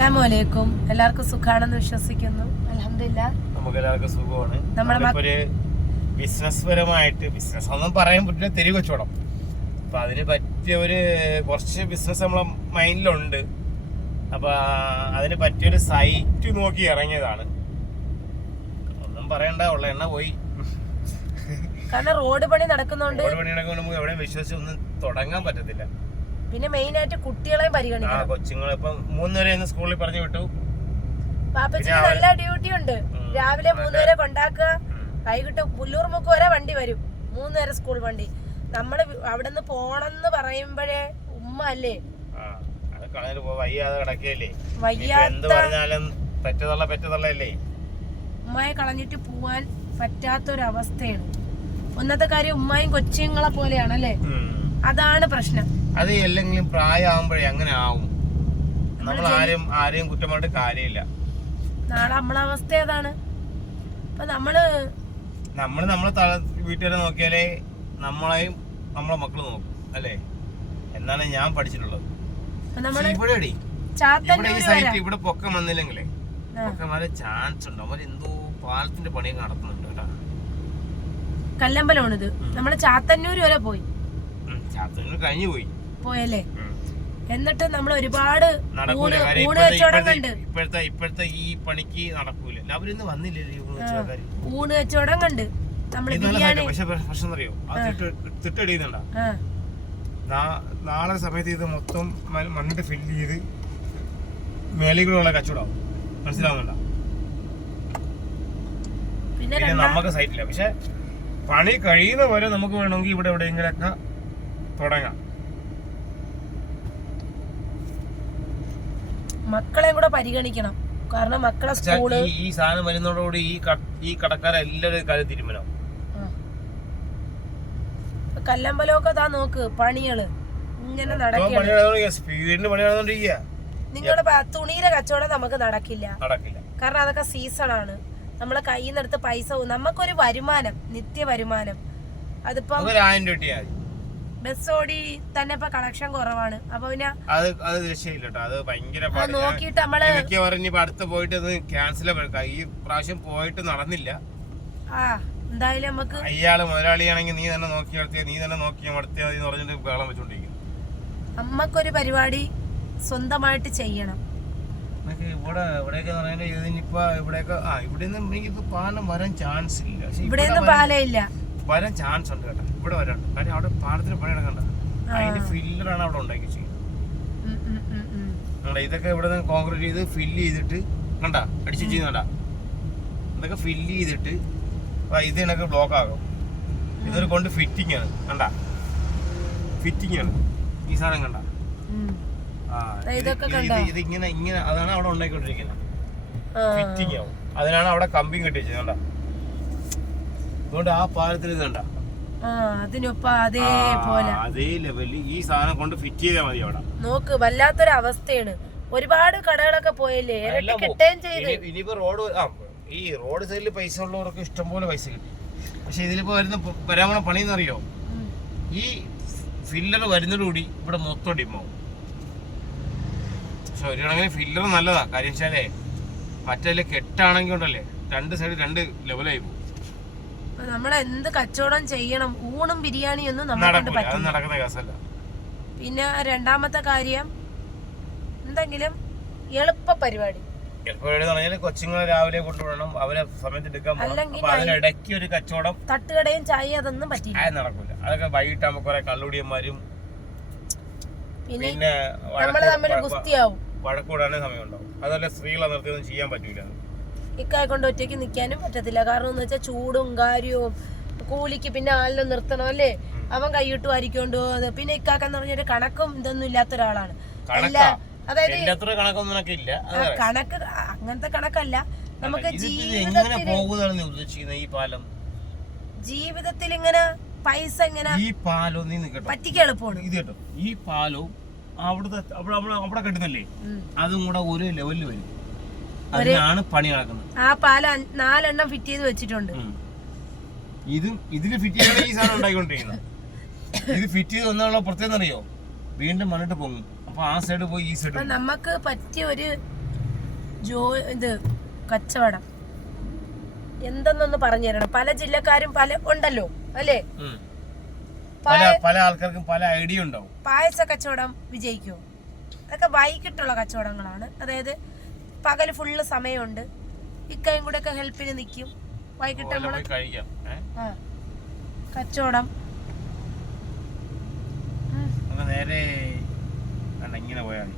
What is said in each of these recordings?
അസ്സലാമലൈക്കും എല്ലാവർക്കും സുഖാണെന്ന് വിശ്വസിക്കുന്നു. അലഹമില്ല നമുക്ക് എല്ലാവർക്കും സുഖമാണ്. നമ്മുടെ ഒരു ബിസിനസ് പരമായിട്ട് ബിസിനസ് ഒന്നും പറയാൻ പറ്റില്ല തെരുവ് കച്ചവടം. അപ്പൊ അതിന് പറ്റിയ ഒരു കുറച്ച് ബിസിനസ് നമ്മളെ മൈൻഡിലുണ്ട്. അപ്പൊ അതിന് പറ്റിയൊരു സൈറ്റ് നോക്കി ഇറങ്ങിയതാണ്. ഒന്നും പറയണ്ട ഉള്ള എണ്ണ പോയി. കാരണം റോഡ് പണി നടക്കുന്നോണ്ട്. റോഡ് പണിയൊക്കെ നമുക്ക് എവിടെയും വിശ്വസിച്ച് ഒന്നും തുടങ്ങാൻ പറ്റത്തില്ല. പിന്നെ മെയിൻ ആയിട്ട് കുട്ടികളെ ആ പരിഗണിക്കണം കൊച്ചുങ്ങളെ ഇപ്പം മൂന്നുവരെ സ്കൂളിൽ പറഞ്ഞു വിട്ടു. പാപ്പച്ചിക്ക് നല്ല ഡ്യൂട്ടി ഉണ്ട്. രാവിലെ മൂന്നുവരെ കൊണ്ടാക്കുക. വൈകിട്ട് പുല്ലൂർമുക്ക് വരെ വണ്ടി വരും. മൂന്നുവരെ സ്കൂൾ വണ്ടി. നമ്മൾ അവിടെ നിന്ന് പോണെന്ന് പറയുമ്പോഴേ ഉമ്മ അല്ലേ? ഉമ്മയെ കളഞ്ഞിട്ട് പോവാൻ പറ്റാത്തൊരവസ്ഥയാണ്. ഒന്നത്തെ കാര്യം ഉമ്മയും കൊച്ചുങ്ങളെ പോലെയാണ് അല്ലേ അതാണ് പ്രശ്നം. അത് എല്ലെങ്കിലും പ്രായമാകുമ്പോഴേ അങ്ങനെ ആവും. നമ്മൾ ആരും ആരെയും കുറ്റമായിട്ട് കാര്യമില്ല. നാളെ നമ്മളെ അവസ്ഥ ഏതാണ്? അപ്പൊ നമ്മൾ നമ്മളെ തല വീട്ടുകാരെ നോക്കിയാലേ നമ്മളെയും നമ്മളെ മക്കൾ നോക്കും അല്ലേ? എന്നാണ് ഞാൻ പഠിച്ചിട്ടുള്ളത്. ഇവിടെ എടി, ഇവിടെ ഈ ചാത്തന്നൂര് വരാം. സൈറ്റ് ഇവിടെ പൊക്കം വന്നില്ലെങ്കിലേ പൊക്കം വരെ ചാൻസ് ഉണ്ട്. അവർ എന്തോ പാലത്തിന്റെ പണി നടത്തുന്നുണ്ട് കേട്ടോ. കല്ലമ്പലമാണിത്. നമ്മൾ ചാത്തന്നൂര് വരെ പോയി. ചാത്തന്നൂര് ചാത്തന്നൂർ കഴിഞ്ഞു പോയി പോയല്ലേ? എന്നിട്ട് നമ്മൾ ഒരുപാട് ഇപ്പോഴത്തെ കച്ചവടം ഇപ്പോഴത്തെ ഈ പണിക്ക് നടക്കൂല. അവരിന്ന് വന്നില്ലല്ലോ ഈ ഊണ് കച്ചവടം കണ്ട്. നമ്മൾ ബിരിയാണി പക്ഷെ പ്രശ്നം അറിയോ തിട്ടടിയുന്നുണ്ടാ നാളെ സമയത്ത് ഇത് മൊത്തം മണ്ണിട്ട് ഫില്ല് ചെയ്ത് മേലികളുള്ള കച്ചവടമാവും. മനസ്സിലാവുന്നുണ്ട? പിന്നെ നമുക്ക് സൈറ്റില്ല പക്ഷെ പണി കഴിയുന്ന പോലെ നമുക്ക് വേണമെങ്കിൽ ഇവിടെ എവിടെയെങ്കിലൊക്കെ തുടങ്ങാം. മക്കളെയും കൂടെ പരിഗണിക്കണം. കാരണം മക്കളെ സ്കൂൾ ഈ സാധനം വരുന്നതോടുകൂടി ഈ ഈ ഈ കടക്കാരെല്ലാവരും കാര്യം. ഇപ്പൊ കല്ലമ്പലമൊക്കെ താ നോക്ക് പണികൾ. ഇങ്ങനെ നടന്നുകൊണ്ടിരിക്കുക നിങ്ങളുടെ തുണിയുടെ കച്ചവടം നമുക്ക് നടക്കില്ല. കാരണം അതൊക്കെ സീസൺ ആണ്. നമ്മളെ കയ്യിൽ നിന്ന് എടുത്ത് പൈസ നമുക്കൊരു വരുമാനം നിത്യ വരുമാനം അതിപ്പം ബസ് ഓടി തന്നെ ഇപ്പൊ കണക്ഷൻ കുറവാണ്. അപ്പൊ പിന്നെ അത് അത് രക്ഷയില്ല കേട്ടോ അത് ഭയങ്കര നോക്കിയിട്ട് നമ്മൾ എനിക്ക് പറഞ്ഞ് അടുത്ത് പോയിട്ട് ക്യാൻസൽ ഈ പ്രാവശ്യം പോയിട്ട് നടന്നില്ല. ആ എന്തായാലും നമുക്ക് അയാൾ മുതലാളിയാണെങ്കിൽ നീ തന്നെ നോക്കി നടത്തിയ നീ തന്നെ നോക്കി നടത്തിയാൽ എന്ന് പറഞ്ഞിട്ട് വേളം വെച്ചോണ്ടിരിക്കും നമ്മക്കൊരു പരിപാടി സ്വന്തമായിട്ട് ചെയ്യണം. ഇവിടെ ഇവിടെയൊക്കെ പറയുന്നത് ഇതിനിപ്പോ ഇവിടെയൊക്കെ ആ ഇവിടെ നിന്ന് എനിക്ക് പാലം വരാൻ ചാൻസ് ഇല്ല. ഇവിടെ ഒന്നും വരാൻ- വരാൻ ചാൻസ് ഉണ്ട് കേട്ടോ. ഇവിടെ വരാണ്ട്. കാര്യം അവിടെ പാടത്തിന് പണി നടക്കണ്ട അതിന്റെ ഫില്ലറാണ് അവിടെ ഉണ്ടാക്കി ചെയ്യുന്നത് ഇതൊക്കെ ഇവിടെ നിന്ന് കോൺക്രീറ്റ് ചെയ്ത് ഫില്ല് ചെയ്തിട്ട് കണ്ട അടിച്ചു ചെയ്യുന്നുണ്ട ഇതൊക്കെ ഫില്ല് ചെയ്തിട്ട് ഇത് കണക്ക് ബ്ലോക്ക് ആകും. ഇതൊരു കൊണ്ട് ഫിറ്റിംഗ് ആണ്. കണ്ട? ഫിറ്റിംഗ് ആണ്. ഈ സാധനം കണ്ട? ആ ഇത് ഇങ്ങനെ ഇങ്ങനെ അതാണ് അവിടെ ഉണ്ടാക്കിക്കൊണ്ടിരിക്കുന്നത്. ഫിറ്റിംഗ് ആവും. അതിനാണ് അവിടെ കമ്പി കെട്ടിച്ചത് കണ്ട? അതുകൊണ്ട് ആ പാലത്തിൽ ഇത് കണ്ട. അതിനൊപ്പം അതേപോലെ അതേ ലെവലിൽ ഈ സാധനം കൊണ്ട് ഫിറ്റ് ചെയ്താൽ മതി അവിടെ. നോക്ക് വല്ലാത്തൊരു അവസ്ഥയാണ് ഒരുപാട് കടകളൊക്കെ പോയല്ലേ? ഇരട്ടി കിട്ടുകയും ചെയ്ത്. ഇനി- ഇനിയിപ്പോ റോഡ് ഈ റോഡ് സൈഡിൽ പൈസ ഉള്ളവർക്ക് ഇഷ്ടംപോലെ പൈസ കിട്ടി. പക്ഷെ ഇതിലിപ്പോ വരുന്ന പരാമണ പണി പോണ പണിയെന്ന് അറിയോ ഈ ഫില്ലർ വരുന്നതോടുകൂടി ഇവിടെ മൊത്തം ഡിമാവും പക്ഷെ ഒരു കണക്കിന് ഫില്ലർ നല്ലതാ. കാര്യം വെച്ചാലേ മറ്റേ കെട്ടാണെങ്കിൽ ഉണ്ടല്ലേ? രണ്ട് സൈഡ് രണ്ട് ലെവലായി പോകും. നമ്മൾ എന്ത് കച്ചവടം ചെയ്യണം? ഊണും ബിരിയാണിയും ഒന്നും നമ്മളെ പറ്റില്ല. പിന്നെ രണ്ടാമത്തെ കാര്യം എന്തെങ്കിലും എളുപ്പ പരിപാടി. കൊച്ചുങ്ങളെ രാവിലെ കൊണ്ടുവിടണം അവരെ സമയത്ത് എടുക്കാൻ അതിനിടയ്ക്ക് ഒരു കച്ചവടം. തട്ടുകടയും ചായ അതൊന്നും പറ്റില്ല അത് നടക്കില്ല അതൊക്കെ വൈകിട്ടാകുമ്പോ കുറെ കള്ളുടിയന്മാരും പിന്നെ വഴക്കൂടാനേ സമയമുണ്ടാവും. അതല്ല സ്ത്രീകളെ നിർത്തിയൊന്നും ചെയ്യാൻ പറ്റൂല. ഇക്കായ കൊണ്ട് ഒറ്റയ്ക്ക് നിൽക്കാനും പറ്റത്തില്ല. കാരണം എന്ന് വെച്ചാൽ ചൂടും കാര്യവും കൂലിക്ക് പിന്നെ ആളിനെ നിർത്തണം അല്ലേ? അവൻ കൈയിട്ട് അരിക്കൊണ്ട് പോകുന്നത്. പിന്നെ ഇക്കാക്കെന്ന് പറഞ്ഞൊരു കണക്കും ഇതൊന്നും ഇല്ലാത്ത ഒരാളാണ്. എല്ലാ അതായത് കണക്ക് അങ്ങനത്തെ കണക്കല്ല. നമുക്ക് ജീവിതത്തിൽ ജീവിതത്തിൽ ഇങ്ങനെ പൈസ ഇങ്ങനെ ഈ പാലോ നീ പറ്റിക്കാൻ എളുപ്പമാണ്. ഇത് കേട്ടോ. ഈ പാലോ അവിടുത്തെ അവിടെ അവിടെ അവിടെ കെട്ടുന്നില്ലേ? അതും കൂടെ ഒരു ലെവലിൽ വരും. അതിനാണ് പണി നടക്കുന്നത്. ആ പാല നാലെണ്ണം ഫിറ്റ് ചെയ്ത് വെച്ചിട്ടുണ്ട്. ഇതും ഇതിൽ ഫിറ്റ് ചെയ്താണ് ഈ സാധനം ഉണ്ടായിക്കൊണ്ടിരിക്കുന്നത്. ഇത് ഫിറ്റ് ചെയ്ത് വന്നുള്ള പ്രത്യേകത അറിയോ വീണ്ടും മണ്ണിട്ട് പൊങ്ങും. അപ്പൊ ആ സൈഡ് പോയി ഈ സൈഡ് നമുക്ക് പറ്റിയ ഒരു ജോ ഇത് കച്ചവടം. എന്തെന്നൊന്ന് പറഞ്ഞു തരണം. പല ജില്ലക്കാരും പല ഉണ്ടല്ലോ അല്ലേ? പല പല ആൾക്കാർക്കും പല ഐഡിയ ഉണ്ടാവും. പായസ കച്ചവടം വിജയിക്കുമോ അതൊക്കെ വൈകിട്ടുള്ള കച്ചവടങ്ങളാണ്. അതായത് പകൽ ഫുള്ള് സമയമുണ്ട്. ഇക്കയും കൂടെ ഒക്കെ ഹെൽപ്പിന് നിൽക്കും വൈകിട്ട് നമ്മൾ? ആ. കച്ചവടം. നേരെ ഇങ്ങനെ പോയാൽ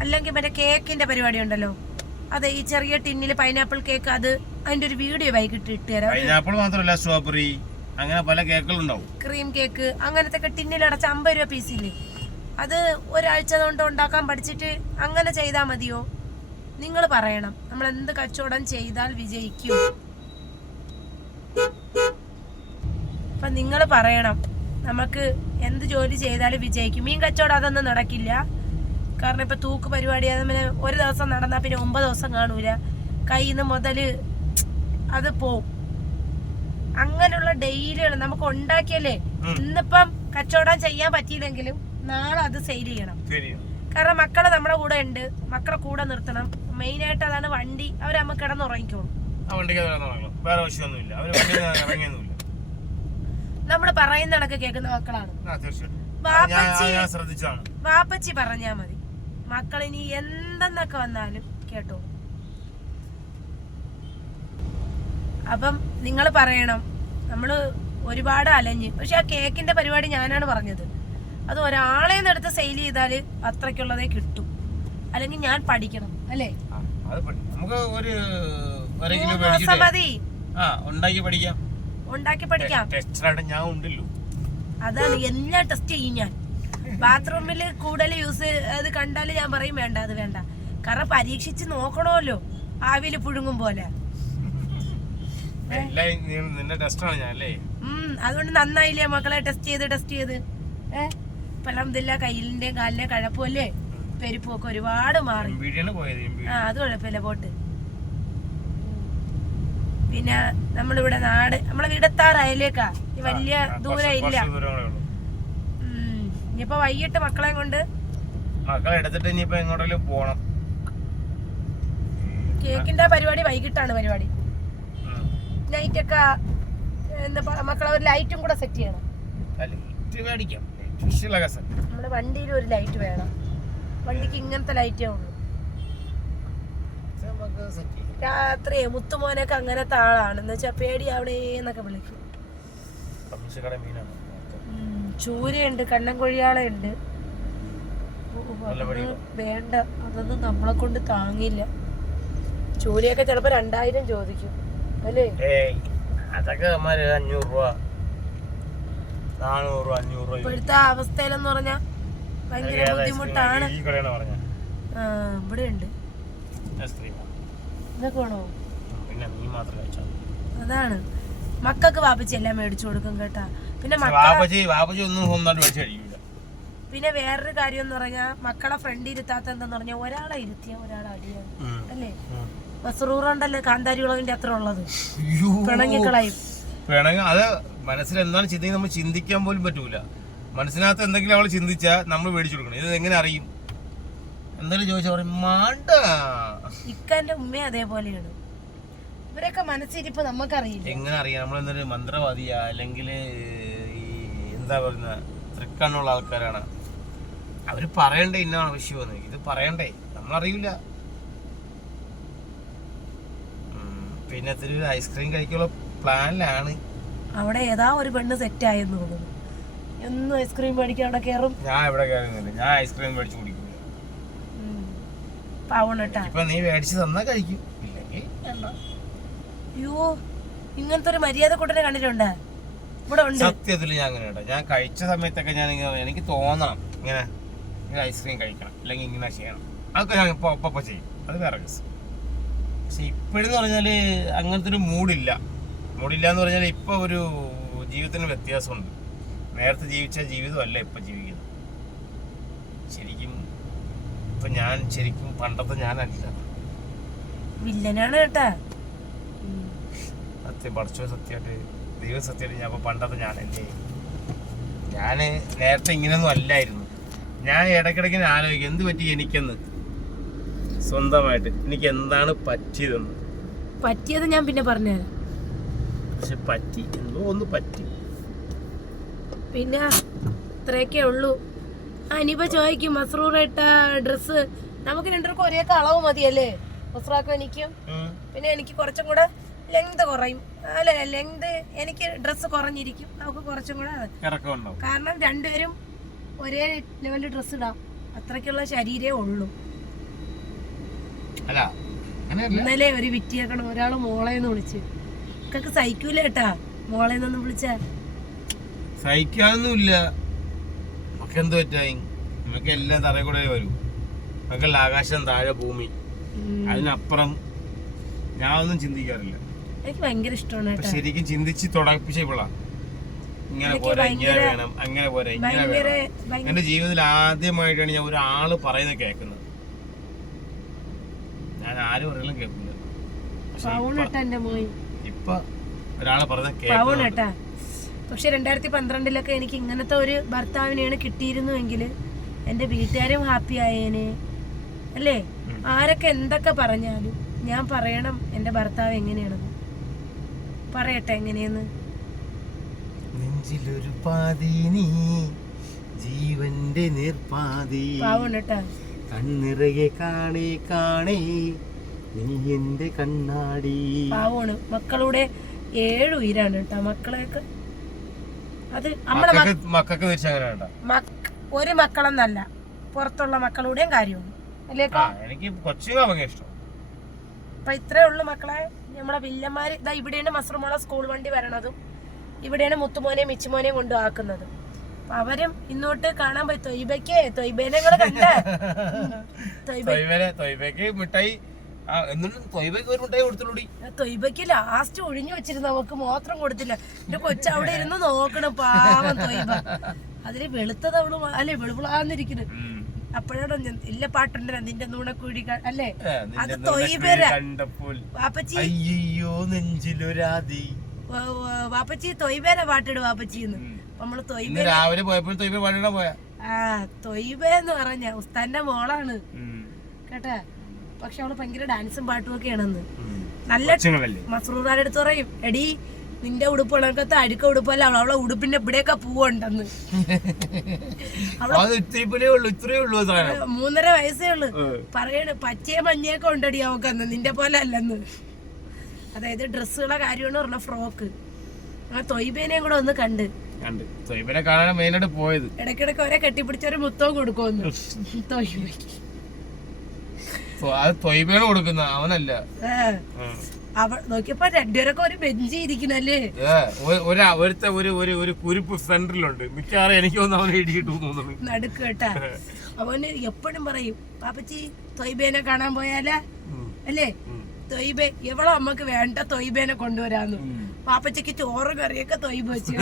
അല്ലെങ്കിൽ മറ്റേ കേക്കിന്റെ പരിപാടി ഉണ്ടല്ലോ. അതെ ഈ ചെറിയ ടിന്നിൽ പൈനാപ്പിൾ കേക്ക് അത് അതിന്റെ ഒരു വീഡിയോ വൈകിട്ട് ഇട്ട് തരാം. പൈനാപ്പിൾ മാത്രമല്ല സ്ട്രോബെറി അങ്ങനെ പല കേക്കുകളുണ്ടാവും ക്രീം കേക്ക് അങ്ങനത്തെ ഒക്കെ ടിന്നിൽ അടച്ച അമ്പത് രൂപ പീസില്ലേ അത് ഒരാഴ്ച കൊണ്ട് ഉണ്ടാക്കാൻ പഠിച്ചിട്ട് അങ്ങനെ ചെയ്താൽ മതിയോ? നിങ്ങൾ പറയണം. നമ്മൾ എന്ത് കച്ചവടം ചെയ്താൽ വിജയിക്കും? അപ്പൊ നിങ്ങൾ പറയണം. നമുക്ക് എന്ത് ജോലി ചെയ്താലും വിജയിക്കും. മീൻ കച്ചവടം അതൊന്നും നടക്കില്ല. കാരണം ഇപ്പൊ തൂക്ക് പരിപാടി അത് പിന്നെ ഒരു ദിവസം നടന്നാൽ പിന്നെ ഒമ്പത് ദിവസം കാണൂല. കയ്യിൽ നിന്ന് മുതൽ അത് പോവും. അങ്ങനെയുള്ള ഡെയിലികൾ നമുക്ക് ഉണ്ടാക്കിയല്ലേ. ഇന്നിപ്പം കച്ചവടം ചെയ്യാൻ പറ്റിയില്ലെങ്കിലും നാളെ അത് സെയിൽ ചെയ്യണം. കാരണം മക്കൾ നമ്മുടെ കൂടെ ഉണ്ട്. മക്കളെ കൂടെ നിർത്തണം. മെയിൻ ആയിട്ട് അതാണ് വണ്ടി. അവരമ്മ കിടന്നുറങ്ങിക്കോളും. നമ്മൾ പറയുന്നതൊക്കെ കേൾക്കുന്ന മക്കളാണ്. വാപ്പച്ചി പറഞ്ഞാ മതി. മക്കൾ ഇനി എന്തെന്നൊക്കെ വന്നാലും കേട്ടോ. അപ്പം നിങ്ങൾ പറയണം. നമ്മൾ ഒരുപാട് അലഞ്ഞ്. പക്ഷെ ആ കേക്കിന്റെ പരിപാടി ഞാനാണ് പറഞ്ഞത്. അത് ഒരാളെ എടുത്ത് സെയിൽ ചെയ്താൽ അത്രയ്ക്കുള്ളതേ കിട്ടും. അല്ലെങ്കിൽ ഞാൻ പഠിക്കണം. അല്ലേ? അത് നമുക്ക് ഒരു മൂന്ന് മതി. ആ ഉണ്ടാക്കി പഠിക്കാം. ഉണ്ടാക്കി പഠിക്കാം. ടെസ്റ്ററായിട്ട് ഞാൻ ഉണ്ടല്ലോ. അതാണ് എല്ലാം ടെസ്റ്റ് ചെയ്യും ഞാൻ. ബാത്റൂമിൽ കൂടുതൽ യൂസ് അത് കണ്ടാൽ ഞാൻ പറയും വേണ്ട അത് വേണ്ട. കാരണം പരീക്ഷിച്ച് നോക്കണമല്ലോ ആവിയിൽ പുഴുങ്ങും പോലെ. അതുകൊണ്ട് നന്നായില്ലേ മക്കളെ? ടെസ്റ്റ് ചെയ്ത് ടെസ്റ്റ് ചെയ്ത്. ഏഹ് ഇപ്പൊ അലഹമില്ല കയ്യിലിന്റെയും കാലിന്റെയും കഴപ്പല്ലേ പെരുപ്പൊക്കെ ഒരുപാട് മാറി. ആ അത് കുഴപ്പമില്ല പോട്ട്. പിന്നെ നമ്മളിവിടെ നാട് നമ്മളെ വീടെത്താറായല്ലേക്കാ ഈ വലിയ ദൂരം ഇല്ല. ഇനിയിപ്പോ വൈകിട്ട് മക്കളെ കൊണ്ട് മക്കളെ എടുത്തിട്ട് ഇനിയിപ്പോ എങ്ങോട്ടെങ്കിലും പോണം. കേക്കിന്റെ പരിപാടി വൈകിട്ടാണ് പരിപാടി. നൈറ്റ് ഒക്കെ മക്കളെ ഒരു ലൈറ്റും കൂടെ സെറ്റ് ചെയ്യണം. നമ്മുടെ വണ്ടിയിൽ ഒരു ലൈറ്റ് വേണം. വണ്ടിക്ക് ഇങ്ങനത്തെ ലൈറ്റേ ഉള്ളൂ. രാത്രി മുത്തുമോനൊക്കെ അങ്ങനെ താളാണ് എന്ന് വെച്ചാൽ പേടിയാവണേന്നൊക്കെ വിളിക്കും. ചൂരയുണ്ട് കണ്ണൻ കൊഴിയാളുണ്ട് വേണ്ട. അതൊന്നും നമ്മളെ കൊണ്ട് താങ്ങില്ല. ചൂരയൊക്കെ ചിലപ്പോ രണ്ടായിരം ചോദിക്കും. അല്ലേ? അതൊക്കെ അമ്മ അഞ്ഞൂറ് രൂപ. നാനൂറ് രൂപ അഞ്ഞൂറ് രൂപ. ഇപ്പോഴത്തെ അവസ്ഥയിലെന്ന് പറഞ്ഞാ ഭയങ്കര ബുദ്ധിമുട്ടാണ്. പറഞ്ഞ. ആ, ഇവിടെ ഉണ്ട് ഇതൊക്കെ പിന്നെ നീ മാത്രം കഴിച്ചാൽ അതാണ്. മക്കൾക്ക് വാപ്പച്ചി എല്ലാം മേടിച്ചു കൊടുക്കും കേട്ടാ. പിന്നെ മക്കളെ വാപ്പച്ചി വാപ്പച്ചി ഒന്നും സ്വന്തമായിട്ട് മേടിച്ച് കഴിക്കില്ല പിന്നെ വേറൊരു കാര്യം എന്ന് പറഞ്ഞാൽ മക്കളെ ഫ്രണ്ട് ഇരുത്താത്ത എന്താന്ന് പറഞ്ഞാൽ ഒരാളെ ഇരുത്തിയ ഒരാളെ അടിയാണ്. അല്ലേ? ബസ്റൂറുണ്ടല്ലേ കാന്താരി ഉളവിന്റെ അത്ര ഉള്ളത്. പിണങ്ങിക്കളയും. പിണങ്ങ അത് മനസ്സിൽ എന്താണ് ചിന്തിക്കുന്നത്? നമ്മൾ ചിന്തിക്കാൻ പോലും പറ്റൂല. മനസ്സിനകത്ത് എന്തെങ്കിലും അവൾ ചിന്തിച്ചാൽ നമ്മൾ മേടിച്ചു കൊടുക്കണം. ഇത് എങ്ങനെ അറിയും? എന്തെങ്കിലും ചോദിച്ചാൽ പറയും മാണ്ട. ഇക്കാന്റെ ഉമ്മ അതേപോലെയാണ്. ഇവരൊക്കെ മനസ്സിരിപ്പ് നമുക്കറിയില്ല എങ്ങനെ അറിയാം? നമ്മൾ എന്തൊരു മന്ത്രവാദിയാ അല്ലെങ്കിൽ ഈ എന്താ പറയുന്ന തൃക്കണ്ണുള്ള ആൾക്കാരാണ്. അവർ പറയണ്ടേ ഇന്നാണ് ആവശ്യമെന്ന് ഇത് പറയണ്ടേ? നമ്മളറിയില്ല പിന്നെ ഐസ്ക്രീം കഴിക്കാനുള്ള പ്ലാനിലാണ്. അവിടെ ഏതാ ഒരു പെണ്ണ് സെറ്റ് ആയെന്ന് തോന്നുന്നു. എന്നും ഐസ്ക്രീം മേടിക്കാൻ അവിടെ കയറും ഞാൻ ഇവിടെ കയറുന്നില്ല ഞാൻ ഐസ്ക്രീം മേടിച്ച് കുടിക്കില്ല പാവണട്ടാ. ഇപ്പൊ നീ മേടിച്ച് തന്നാ കഴിക്കും. ഇല്ലെങ്കിൽ അയ്യോ ഇങ്ങനത്തെ ഒരു മര്യാദ കൂട്ടനെ കണ്ടിട്ടുണ്ട്? ഇവിടെ ഉണ്ട്. സത്യത്തിൽ ഞാൻ അങ്ങനെ കേട്ടോ ഞാൻ കഴിച്ച സമയത്തൊക്കെ ഞാൻ ഇങ്ങനെ എനിക്ക് തോന്നണം ഇങ്ങനെ ഇങ്ങനെ ഐസ്ക്രീം കഴിക്കണം. അല്ലെങ്കിൽ ഇങ്ങനെ ചെയ്യണം. അതൊക്കെ ഞാൻ ഇപ്പൊ ഒപ്പം ചെയ്യും. അത് വേറെ കേസ് പക്ഷെ ഇപ്പോഴെന്ന് പറഞ്ഞാൽ അങ്ങനത്തെ ഒരു മൂഡില്ല മൂഡില്ല എന്ന് പറഞ്ഞാൽ ഇപ്പൊ ഒരു ജീവിതത്തിന് വ്യത്യാസമുണ്ട്. നേരത്തെ ജീവിച്ച ജീവിതമല്ല ഇപ്പൊ ജീവിക്കുന്നത്. ശരിക്കും ഇപ്പൊ ഞാൻ ശരിക്കും പണ്ടത്തെ ഞാനല്ല. വില്ലനാണ് കേട്ടാ. സത്യം പഠിച്ചോ സത്യമായിട്ട് ദൈവം സത്യമായിട്ട് ഞാൻ പണ്ടത്തെ പണ്ടത്തെ ഞാനല്ലേ. ഞാൻ നേരത്തെ ഇങ്ങനെയൊന്നും അല്ലായിരുന്നു. ഞാൻ ഇടയ്ക്കിടയ്ക്ക് ആലോചിക്കും എന്ത് പറ്റി എനിക്കെന്ന്? സ്വന്തമായിട്ട് എനിക്ക് എന്താണ് പറ്റിയതെന്ന്. പറ്റിയത് ഞാൻ പിന്നെ പറഞ്ഞു പക്ഷെ പറ്റി എന്തോ ഒന്ന് പറ്റി. പിന്നെ ഇത്രയൊക്കെ ഉള്ളൂ. അനിപ ചോദിക്കും മസ്രൂർ ഇട്ട ഡ്രസ് നമുക്ക് രണ്ടുപേർക്കും ഒരേ അളവ് മതിയല്ലേ? മസ്രാക്കും എനിക്കും. പിന്നെ എനിക്ക് കുറച്ചും കൂടെ ലെങ്ത് കുറയും. അല്ല ലെങ്ത് എനിക്ക് ഡ്രസ്സ് കുറഞ്ഞിരിക്കും. നമുക്ക് കുറച്ചും കൂടെ. കാരണം രണ്ടുപേരും ഒരേ ലെവലിൽ ഡ്രസ് ഇടാം. അത്രയ്ക്കുള്ള ശരീരേ ഉള്ളൂ. ഇന്നലെ ഒരു വിറ്റിയേക്കണം. ഒരാൾ മോളേന്ന് വിളിച്ച്. ഇക്കൊക്കെ സഹിക്കൂല കേട്ടാ. മോളേന്നൊന്നും വിളിച്ച. സഹിക്കാനൊന്നുമില്ല. നമുക്ക് എന്ത് പറ്റായി? നമുക്ക് എല്ലാം തറയിൽ കൂടെ വരൂ. നമുക്കല്ല ആകാശം താഴെ ഭൂമി. അതിനപ്പുറം ഞാൻ ഒന്നും ചിന്തിക്കാറില്ല. എനിക്ക് ഭയങ്കര ഇഷ്ടമാണ് ശരിക്കും ചിന്തിച്ച് തുടപ്പിച്ചപ്പോളാ ഇങ്ങനെ പോരെ ഇങ്ങനെ വേണം അങ്ങനെ പോരാ ഇങ്ങനെ വേണം. എന്റെ ജീവിതത്തിൽ ആദ്യമായിട്ടാണ് ഞാൻ ഒരാൾ പറയുന്നത് കേൾക്കുന്നത്. ഞാൻ ആരും പറയലും കേൾക്കുന്നില്ല ഇപ്പൊ- ഒരാൾ പറഞ്ഞ കേൾക്കുന്നുണ്ട്. കേട്ടാ പക്ഷെ രണ്ടായിരത്തി പന്ത്രണ്ടിലൊക്കെ എനിക്ക് ഇങ്ങനത്തെ ഒരു ഭർത്താവിനെയാണ് കിട്ടിയിരുന്നുവെങ്കിൽ എന്റെ വീട്ടുകാരും ഹാപ്പി ആയേനെ. അല്ലേ. ആരൊക്കെ എന്തൊക്കെ പറഞ്ഞാലും ഞാൻ പറയണം എന്റെ ഭർത്താവ് എങ്ങനെയാണെന്ന്. പറയട്ടെ എങ്ങനെയെന്ന്? നെഞ്ചിലൊരു പാതി നീ ജീവന്റെ നിർപ്പാതി പാവണട്ടാ കണ്ണിറയെ കാണേ കാണേ നീ എന്റെ കണ്ണാടി. പാവമാണ്. മക്കളുടെ ഏഴ് ഉയരാണ് കേട്ടോ. മക്കളെയൊക്കെ അത് നമ്മളെ മക്ക- മക്കൾക്ക് തിരിച്ചങ്ങനെ ഒരു മക്കളെന്നല്ല പുറത്തുള്ള മക്കളുടെയും കാര്യമാണ്. എനിക്ക് ഇഷ്ടം. അപ്പൊ ഇത്രേ ഉള്ളു മക്കളെ. നമ്മളെ വില്ലന്മാര് ഇതാ ഇവിടെയാണ് മസ്റുമോളെ സ്കൂൾ വണ്ടി വരണതും. ഇവിടെയാണ് മുത്തുമോനെയും മിച്ചുമോനെയും കൊണ്ടു ആക്കുന്നതും. അവരും ഇന്നോട്ട് കാണാൻ പോയി. തൊയ്ബയ്ക്ക് തൊയ്ബേനെ കൂടെ കണ്ടേ? തൊയ്ബയ്ക്ക് മിഠായി തൊയ്ബയ്ക്ക് ലാസ്റ്റ് ഒഴിഞ്ഞു വെച്ചിരുന്നു. അവക്ക് മാത്രം കൊടുത്തില്ല. എന്റെ കൊച്ചവിടെ ഇരുന്ന് നോക്കണം പാവം തൊയ്ബ. അതിൽ വെളുത്തത് അവൾ അല്ലെ വെളുപ്പിളാന്നിരിക്കുന്നു. അപ്പോഴാണ് ഞാൻ ഇല്ല പാട്ടുണ്ടല്ലോ നിന്റെ നൂണ കുഴി അല്ലേ? അത് തൊയ്ബര. വാപ്പച്ചി. അയ്യോ നെഞ്ചിലൊരാതി. വാപ്പച്ചി എന്ന് പാട്ടിട് വാപ്പച്ചിന്ന്. നമ്മൾ തൊയ്ബ ഇന്ന് രാവിലെ പോയപ്പോൾ തൊയ്ബ പോയാ. ആ തൊയ്ബ എന്ന് പറഞ്ഞ ഉസ്താന്റെ മോളാണ്. കേട്ടാ? പക്ഷെ അവൾ ഭയങ്കര ഡാൻസും പാട്ടും ഒക്കെ ആണെന്ന് നല്ല മസറൂറാരുടെ അടുത്ത് പറയും എടി നിന്റെ ഉടുപ്പ് ഉണക്കത്തെ അഴുക്ക ഉടുപ്പല്ല അവൾ അവളെ ഉടുപ്പിന്റെ ഇവിടെയൊക്കെ പൂവുണ്ടെന്ന്. മൂന്നര വയസ്സേ ഉള്ളു. പറയണ് പച്ചയെ മഞ്ഞയൊക്കെ ഉണ്ടടി അവക്കെന്ന് നിന്റെ പോലെ അല്ലെന്ന്. അതായത് ഡ്രസ്സുകളെ കാര്യമാണ് പറഞ്ഞ ഫ്രോക്ക്. ആ തൊയ്ബേനെയും കൂടെ ഒന്ന് കണ്ട്. കണ്ട്. തൊയ്ബനെ കാണാൻ മെയിനായിട്ട് പോയത്. ഇടയ്ക്കിടയ്ക്ക് ഒരേ കെട്ടിപ്പിടിച്ചൊരു മുത്തവും കൊടുക്കുമെന്ന്. തൊയ്ബയ്ക്ക് അത് തൊയ്ബയാണ് കൊടുക്കുന്ന അവനല്ല. അവ നോക്കിയപ്പോ രണ്ടുപേരൊക്കെ ഒരു ബെഞ്ച് ഇരിക്കണല്ലേ ഏ, ഒ- ഒരാ ഒരു ഒരു കുരിപ്പ് സെന്ററിലുണ്ട് മിക്കവാറും എനിക്ക് തോന്നുന്നു അവനെ ഇടിയിട്ടു തോന്നുന്നു. നടുക്ക് കേട്ടാ. അവന് എപ്പോഴും പറയും പാപ്പച്ചി തൊയ്ബേനെ കാണാൻ പോയാലേ? അല്ലേ. തൊയ്ബെ എവളോ അമ്മയ്ക്ക് വേണ്ട തൊയ്ബേനെ കൊണ്ടുവരാന്ന്. പാപ്പച്ചക്ക് ചോറ് കറിയൊക്കെ തൊയ്ബ് വെച്ചു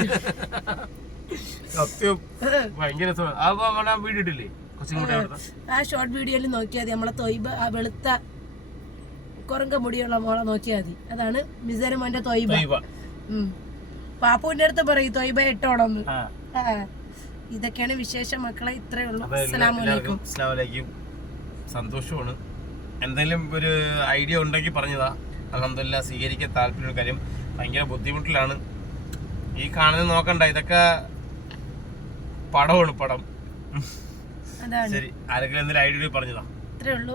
സത്യം. ഭയങ്കര വീടിട്ടില്ലേ ആ ഷോർട്ട് വീഡിയോയിൽ നോക്കിയാൽ മതി. നമ്മളെ തൊയ്ബ് ആ വെളുത്ത കുറങ്ക മുടിയുള്ള മോളെ നോക്കിയാൽ മതി. അതാണ് മിസരമോന്റെ തൊയ്ബ. പാപ്പുവിന്റെ അടുത്ത് പറയും തൊയ്ബ ആ. ഇതൊക്കെയാണ് വിശേഷം മക്കളെ. ഇത്രേ ഉള്ളൂ. അസ്സലാമലൈക്കും സന്തോഷമാണ്. എന്തെങ്കിലും ഒരു ഐഡിയ ഉണ്ടെങ്കിൽ പറഞ്ഞതാ. അലഹമില്ല സ്വീകരിക്കാൻ താല്പര്യമുള്ള കാര്യം. ഭയങ്കര ബുദ്ധിമുട്ടിലാണ്. ഈ കാണുന്നത് നോക്കണ്ട. ഇതൊക്കെ പടമാണ് പടം. ശരി ആരെങ്കിലും ഐഡിയ പറഞ്ഞതാ ഇത്രേ ഉള്ളൂ.